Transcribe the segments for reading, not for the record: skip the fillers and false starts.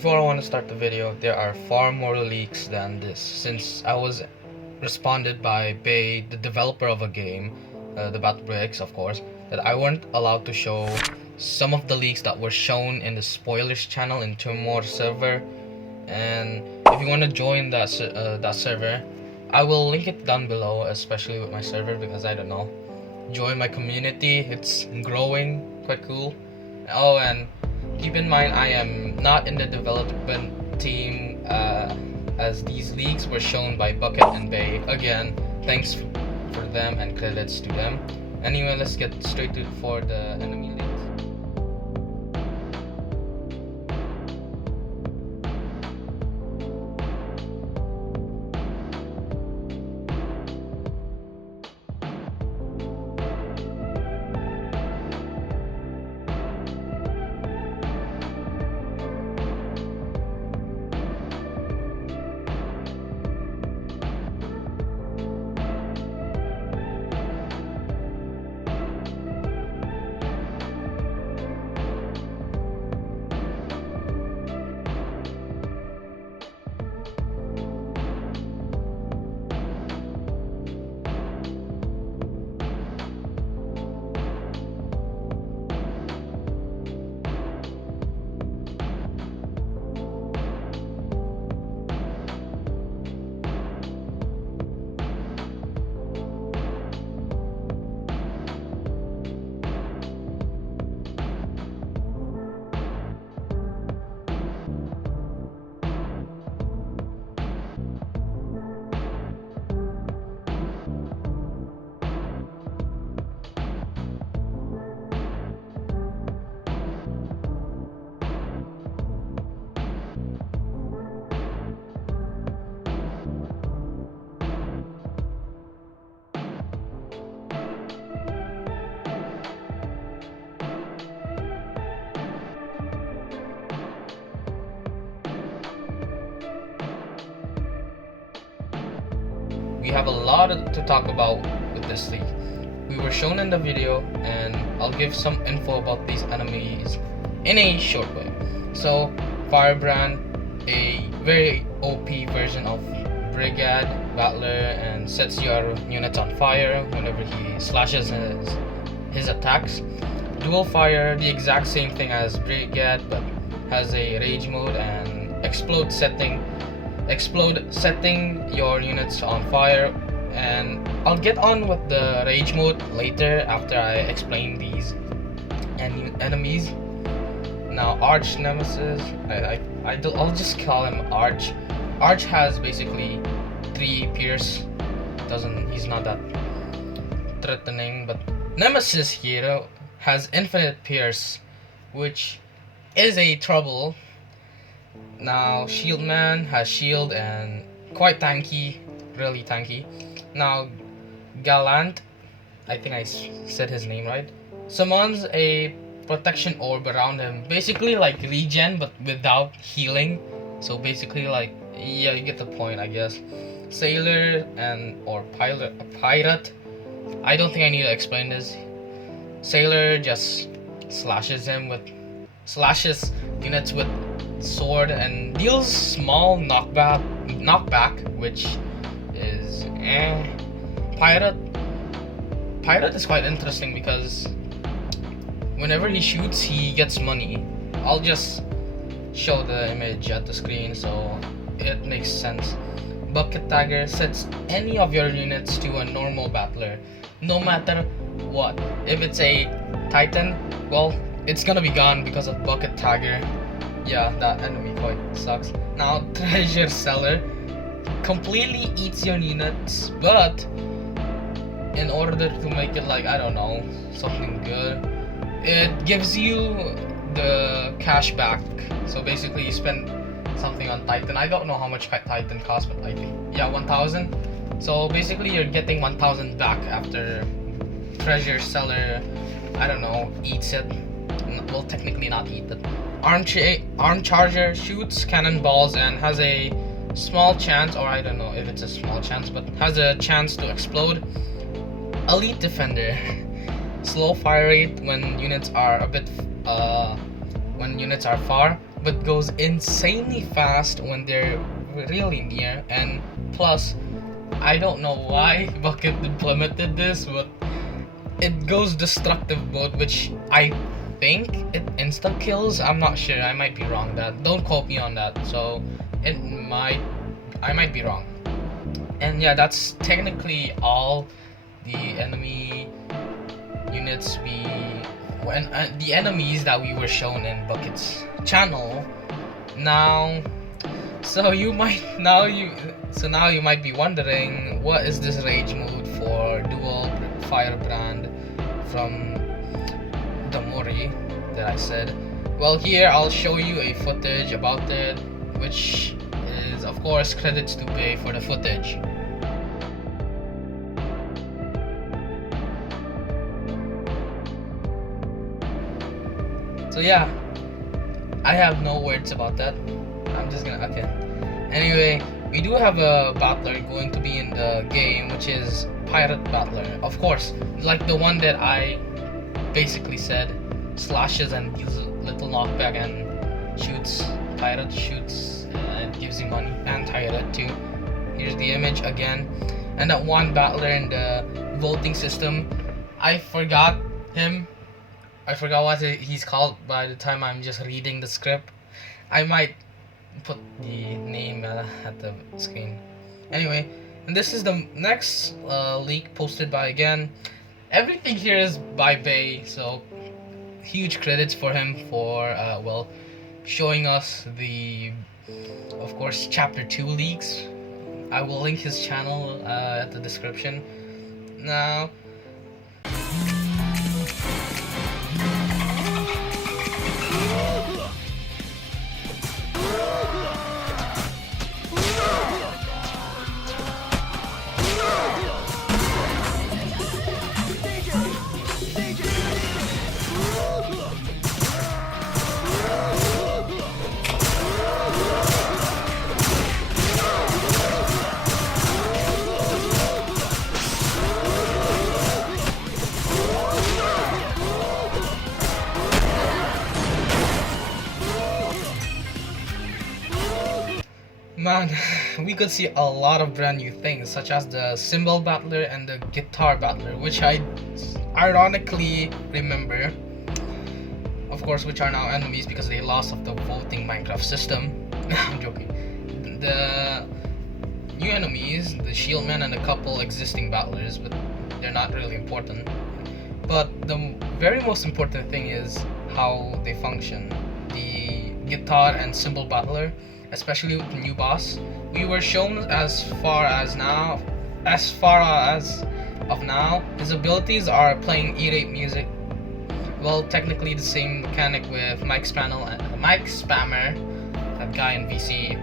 Before I want to start the video, there are far more leaks than this, since I was responded by Bay, the developer of a game, the Battle Bricks of course, that I weren't allowed to show some of the leaks that were shown in the spoilers channel in Tumor server. And if you want to join that server, I will link it down below, especially with my server, because I don't know, join my community, it's growing quite cool. Oh, and keep in mind I am not in the development team, as these leaks were shown by Bucket and Bay. Again, thanks for them and credits to them. Anyway, let's get straight to for the enemy leaks. We have a lot to talk about with this leak. We were shown in the video, and I'll give some info about these enemies in a short way. So, Firebrand, a very OP version of Brigade Battler, and sets your units on fire whenever he slashes his attacks. Dual Fire, the exact same thing as Brigade, but has a rage mode and explode setting your units on fire. And I'll get on with the rage mode later after I explain these enemies. Now, Arch Nemesis, I'll just call him Arch. Arch has basically 3 pierce. He's not that threatening, but Nemesis here has infinite pierce, which is a trouble. Now, Shieldman has shield and quite tanky, really tanky. Now, Gallant, I think I said his name right, summons a protection orb around him, basically like regen but without healing. So basically, like, yeah, you get the point, I guess. Sailor or pirate, I don't think I need to explain this. Sailor just slashes units with sword and deals small knockback, which is Pirate is quite interesting because whenever he shoots, he gets money. I'll just show the image at the screen so it makes sense. Bucket Tagger sets any of your units to a normal battler, no matter what. If it's a Titan, well, it's gonna be gone because of Bucket Tagger. Yeah, that enemy quite sucks. Now, Treasure Seller completely eats your units, but in order to make it, like, I don't know, something good, it gives you the cash back. So basically you spend something on Titan. I don't know how much Titan costs, but I think, yeah, 1,000. So basically you're getting 1,000 back after Treasure Seller, I don't know, eats it. Well, technically not eat it. Arm Charger shoots cannonballs and has a small chance, or I don't know if it's a small chance, but has a chance to explode. Elite Defender, slow fire rate when units are far. but goes insanely fast when they're really near. And plus, I don't know why Bucket implemented this, but it goes destructive mode, which I think it insta kills. I'm not sure. I might be wrong. That don't quote me on that. So I might be wrong. And yeah, that's technically all the enemy units the enemies that we were shown in Bucket's channel. Now, now you might be wondering, what is this rage mode for dual firebrand from the Mori that I said? Well, here I'll show you a footage about it, which is of course credits to pay for the footage. So yeah, I have no words about that. I'm just gonna, okay. Anyway, we do have a battler going to be in the game, which is Pirate Battler. Of course, like the one that I basically said, slashes and gives a little knockback and shoots. Pirate shoots and gives you money, and Pirate too. Here's the image again. And that one battler in the voting system, I forgot him. I forgot what he's called by the time I'm just reading the script. I might put the name at the screen. Anyway, and this is the next leak posted by, again, everything here is by Bay, so huge credits for him for well, showing us the, of course, chapter 2 leaks. I will link his channel at the description. Now, man, we could see a lot of brand new things, such as the cymbal battler and the guitar battler, which I ironically remember, of course, which are now enemies because they lost of the voting Minecraft system. I'm joking. The new enemies, the Shieldman and a couple existing battlers, but they're not really important. But the very most important thing is how they function. The guitar and cymbal battler, especially with the new boss, we were shown as far as of now, his abilities are playing E-rate music. Well, technically the same mechanic with Mike Spammer, that guy in VC.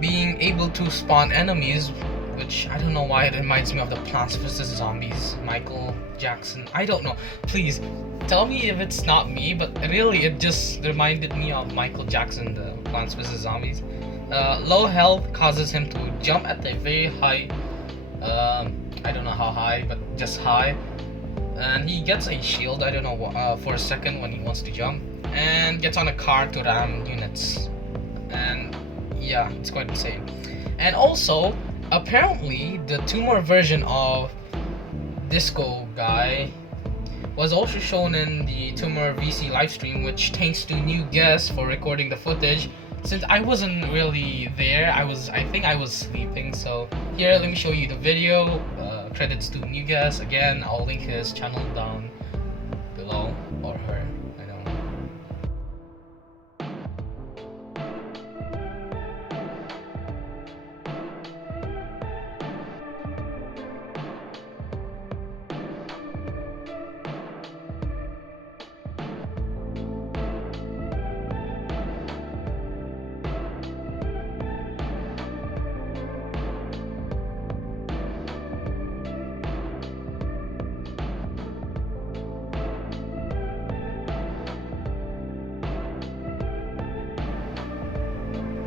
Being able to spawn enemies, which I don't know why it reminds me of the Plants vs Zombies, Michael Jackson. I don't know. Please tell me if it's not me, but really it just reminded me of Michael Jackson, the Plants vs Zombies. Low health causes him to jump at a very high, I don't know how high, but just high. And he gets a shield, I don't know, for a second when he wants to jump. And gets on a car to ram units. And yeah, it's quite insane. And also, apparently, the Tumor version of Disco Guy was also shown in the Tumor VC livestream, which thanks to new guests for recording the footage. Since I wasn't really there, I think I was sleeping. So here, let me show you the video. Credits to new guest. Again, I'll link his channel down below, or her. I don't know.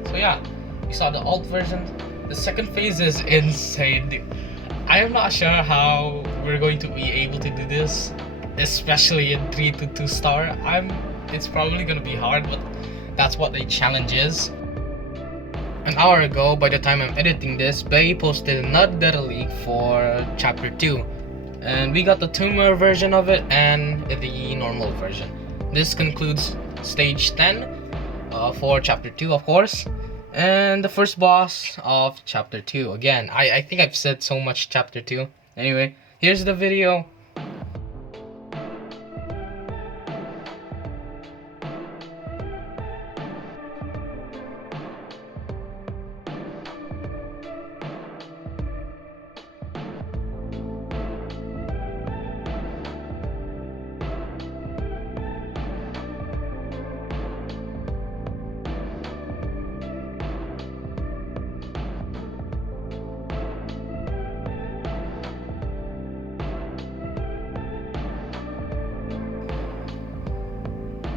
So yeah, we saw the alt version. The second phase is insane. I am not sure how we're going to be able to do this, especially in 3 to 2 star. I'm it's probably gonna be hard, but that's what the challenge is. An hour ago, by the time I'm editing this, Bay posted another leak for chapter 2. And we got the Tumor version of it and the normal version. This concludes stage 10 for chapter 2, of course. And the first boss of chapter 2. Again, I think I've said so much chapter 2. Anyway, here's the video.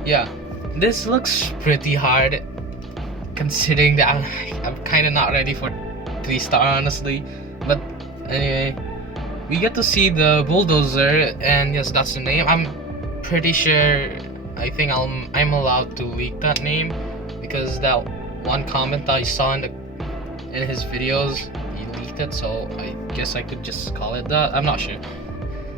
Yeah, this looks pretty hard considering that I'm kind of not ready for 3-star honestly. But anyway, we get to see the Bulldozer, and yes, that's the name. I'm pretty sure, I think I'm allowed to leak that name because that one comment I saw in his videos, he leaked it, so I guess I could just call it that. I'm not sure.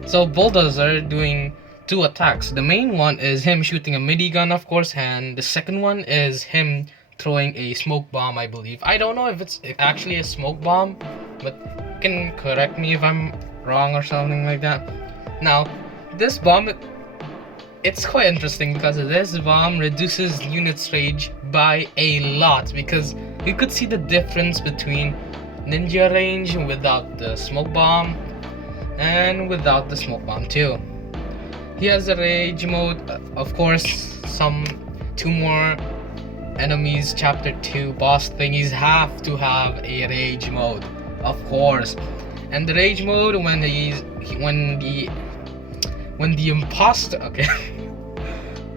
So Bulldozer doing 2 attacks. The main one is him shooting a midi gun, of course, and the second one is him throwing a smoke bomb, I believe. I don't know if it's actually a smoke bomb, but you can correct me if I'm wrong or something like that. Now, this bomb, it's quite interesting because this bomb reduces units range by a lot, because you could see the difference between ninja range without the smoke bomb and without the smoke bomb too. He has a rage mode, of course. Some Tumor enemies chapter 2 boss thingies have to have a rage mode, of course. And the rage mode, when the imposter, okay,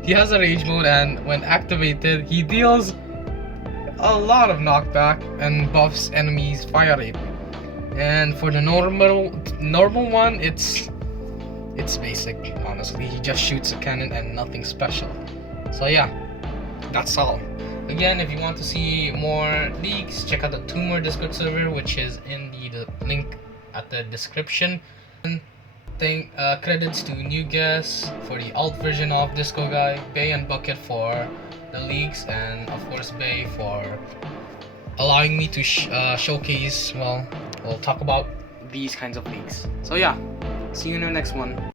he has a rage mode, and when activated, he deals a lot of knockback and buffs enemies fire rate. And for the normal one, it's basic, honestly. He just shoots a cannon and nothing special. So yeah, that's all. Again, if you want to see more leaks, check out the Tumor Discord server, which is in the link at the description. And credits to new guests for the alt version of Disco Guy, Bay and Bucket for the leaks, and of course Bay for allowing me to showcase, well, we'll talk about these kinds of leaks. So yeah, see you in the next one.